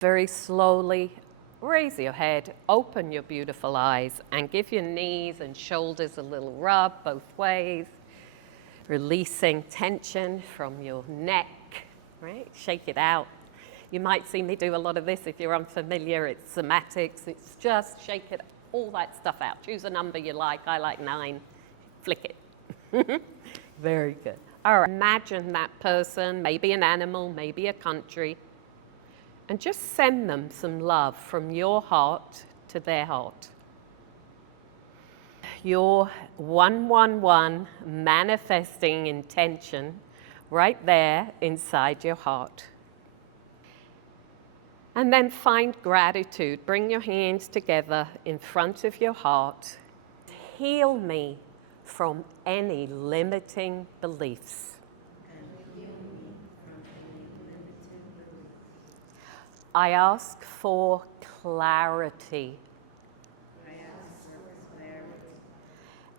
Very slowly, raise your head, open your beautiful eyes, and give your knees and shoulders a little rub both ways, releasing tension from your neck, right? Shake it out. You might see me do a lot of this if you're unfamiliar. It's somatics. It's just shake it, all that stuff out. Choose a number you like. I like 9. Flick it. Very good. All right. Imagine that person, maybe an animal, maybe a country, and just send them some love from your heart to their heart. Your 111 manifesting intention right there inside your heart. And then find gratitude. Bring your hands together in front of your heart. Heal me from any limiting beliefs. I ask for clarity.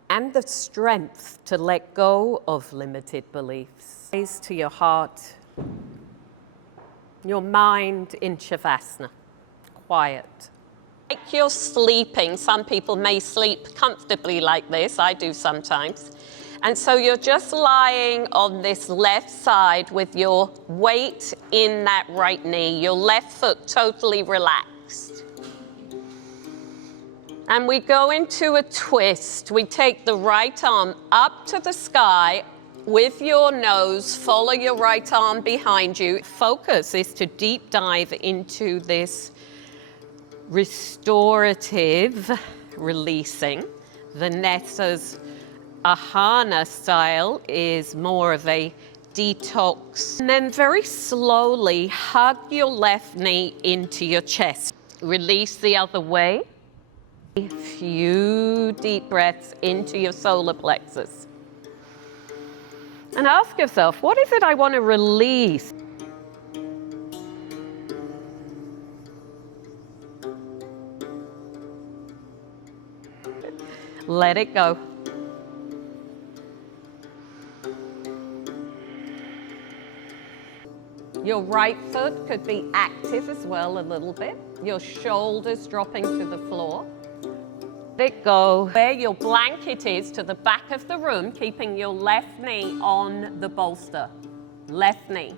And the strength to let go of limited beliefs. Raise to your heart, your mind in Shavasana, quiet. Like you're sleeping, some people may sleep comfortably like this, I do sometimes. And so you're just lying on this left side with your weight in that right knee, your left foot totally relaxed. And we go into a twist. We take the right arm up to the sky with your nose, follow your right arm behind you. Focus is to deep dive into this restorative releasing. Vanessa's Ahana style is more of a detox. And then very slowly hug your left knee into your chest. Release the other way. A few deep breaths into your solar plexus. And ask yourself, what is it I want to release? Let it go. Your right foot could be active as well a little bit. Your shoulders dropping to the floor. Let it go where your blanket is to the back of the room, keeping your left knee on the bolster. Left knee.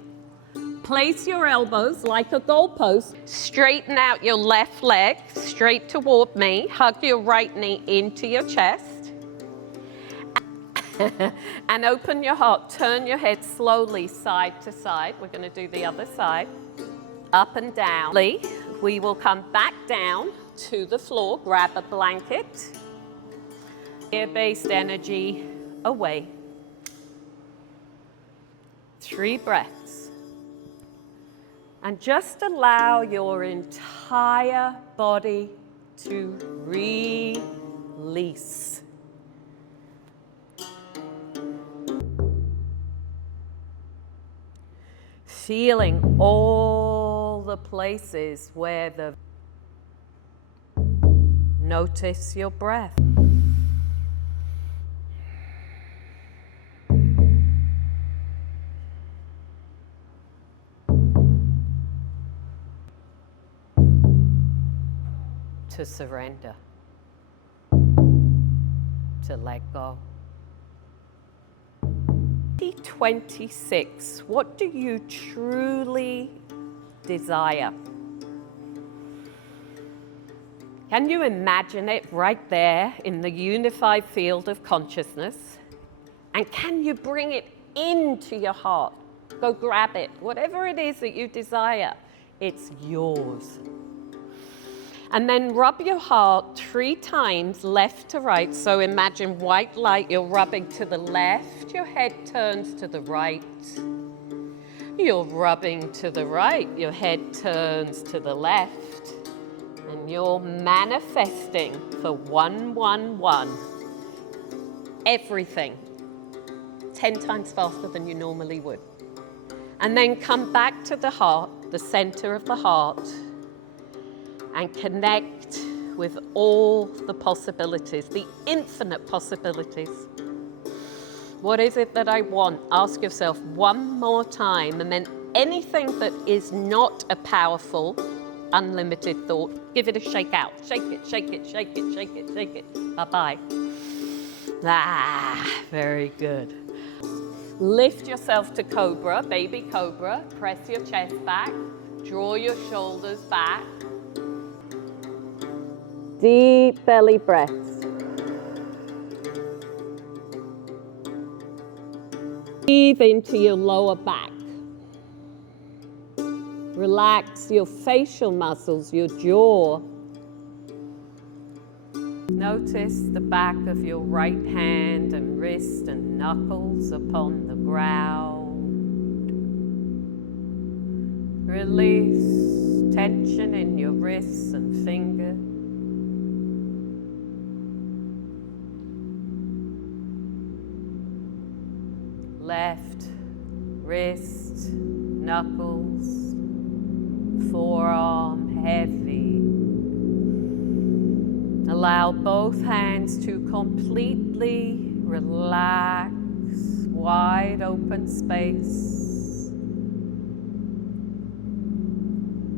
Place your elbows like a goalpost. Straighten out your left leg straight toward me. Hug your right knee into your chest. And open your heart. Turn your head slowly side to side. We're going to do the other side. Up and down. We will come back down to the floor. Grab a blanket. Fear-based energy away. 3 breaths. And just allow your entire body to release. Feeling all the places where the... Notice your breath. To surrender. To let go. 2026, what do you truly desire? Can you imagine it right there in the unified field of consciousness? And can you bring it into your heart? Go grab it. Whatever it is that you desire, it's yours. And then rub your heart 3 times left to right. So imagine white light, you're rubbing to the left, your head turns to the right. You're rubbing to the right, your head turns to the left. And you're manifesting for 111 everything 10 times faster than you normally would. And then come back to the heart, the center of the heart, and connect with all the possibilities, the infinite possibilities. What is it that I want? Ask yourself one more time, and then anything that is not a powerful unlimited thought. Give it a shake out. Shake it, shake it, shake it, shake it, shake it. Bye-bye. Very good. Lift yourself to cobra, baby cobra. Press your chest back. Draw your shoulders back. Deep belly breaths. Breathe into your lower back. Relax your facial muscles, your jaw. Notice the back of your right hand and wrist and knuckles upon the ground. Release tension in your wrists and fingers. Left wrist, knuckles, forearm heavy. Allow both hands to completely relax, wide open space.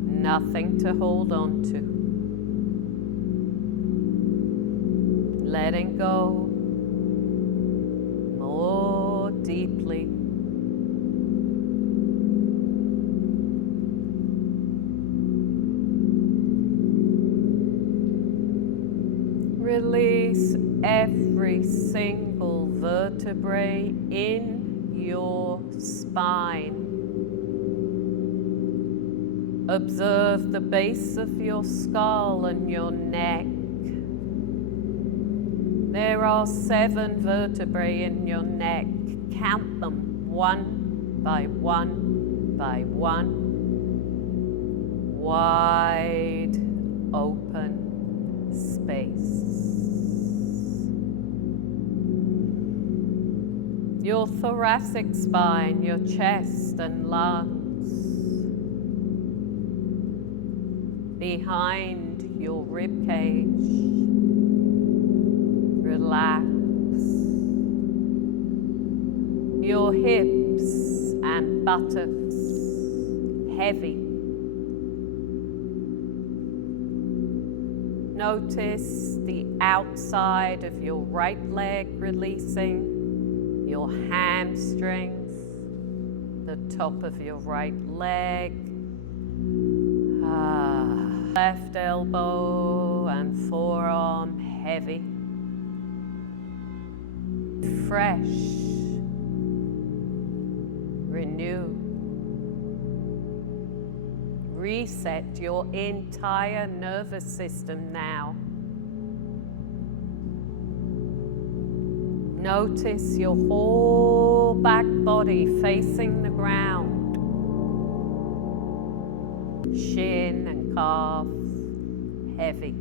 Nothing to hold on to. Letting go more deeply. Release every single vertebrae in your spine. Observe the base of your skull and your neck. There are 7 vertebrae in your neck. Count them one by one by one. Wide open space. Your thoracic spine, your chest and lungs. Behind your rib cage. Relax. Your hips and buttocks heavy. Notice the outside of your right leg releasing, your hamstrings, the top of your right leg, left elbow and forearm heavy. Fresh, renew. Reset your entire nervous system now. Notice your whole back body facing the ground. Shin and calf heavy.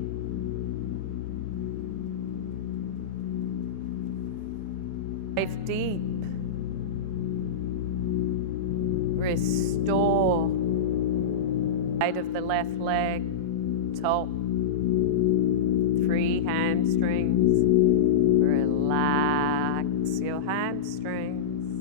Dive deep. Restore. Side of the left leg, top, 3 hamstrings. Relax your hamstrings.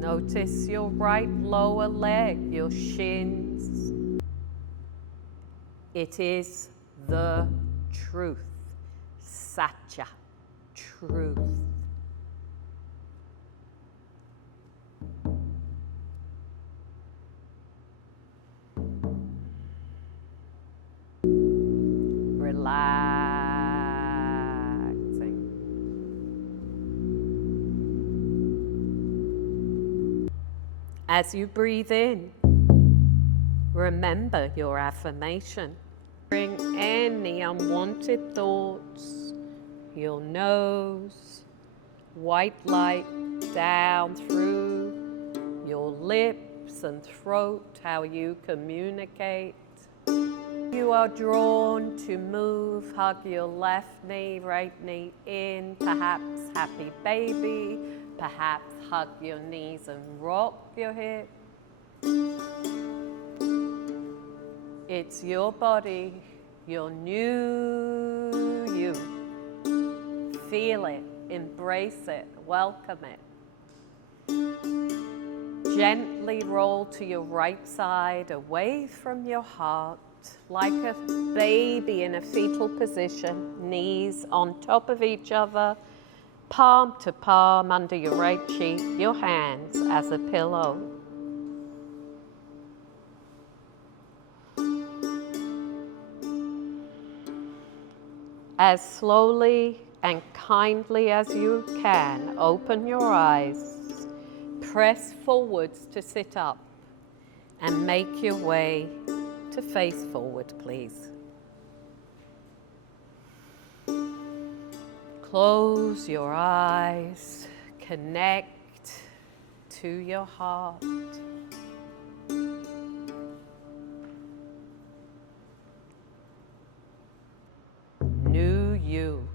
Notice your right lower leg, your shins. It is the truth. Satya, truth. Relaxing. As you breathe in, remember your affirmation. Bring any unwanted thoughts, your nose, white light down through your lips and throat, how you communicate. You are drawn to move, hug your left knee, right knee in, perhaps happy baby, perhaps hug your knees and rock your hips. It's your body, your new you. Feel it, embrace it, welcome it. Gently roll to your right side, away from your heart, like a baby in a fetal position, knees on top of each other, palm to palm under your right cheek, your hands as a pillow. As slowly and kindly as you can, open your eyes, press forwards to sit up, and make your way to face forward, please. Close your eyes, connect to your heart. New you.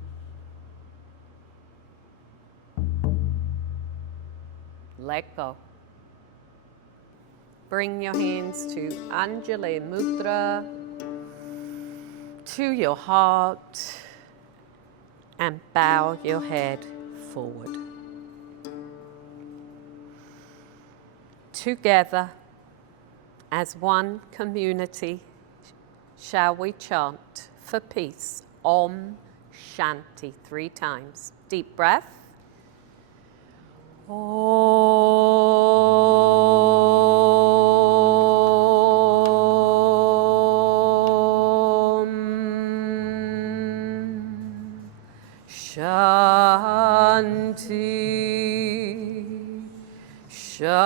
Let go. Bring your hands to Allaine Mudra, to your heart, and bow your head forward. Together, as one community, shall we chant for peace, Om Shanti, 3 times. Deep breath. Om Shanti, Shanti,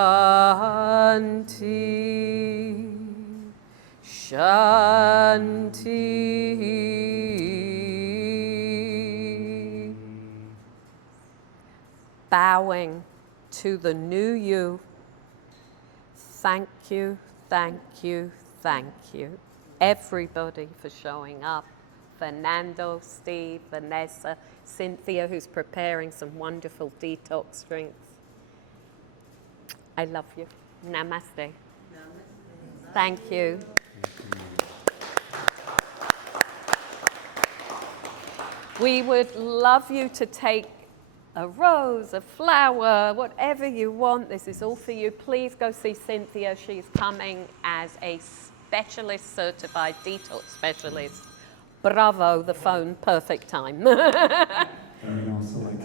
Shanti. Bowing to the new you. Thank you, thank you, thank you, everybody, for showing up. Fernando, Steve, Vanessa, Cynthia, who's preparing some wonderful detox drinks. I love you. Namaste. Namaste. Thank you. We would love you to take a rose, a flower, whatever you want. This is all for you. Please go see Cynthia. She's coming as a specialist, certified detox specialist. Bravo, the phone, perfect time. And also like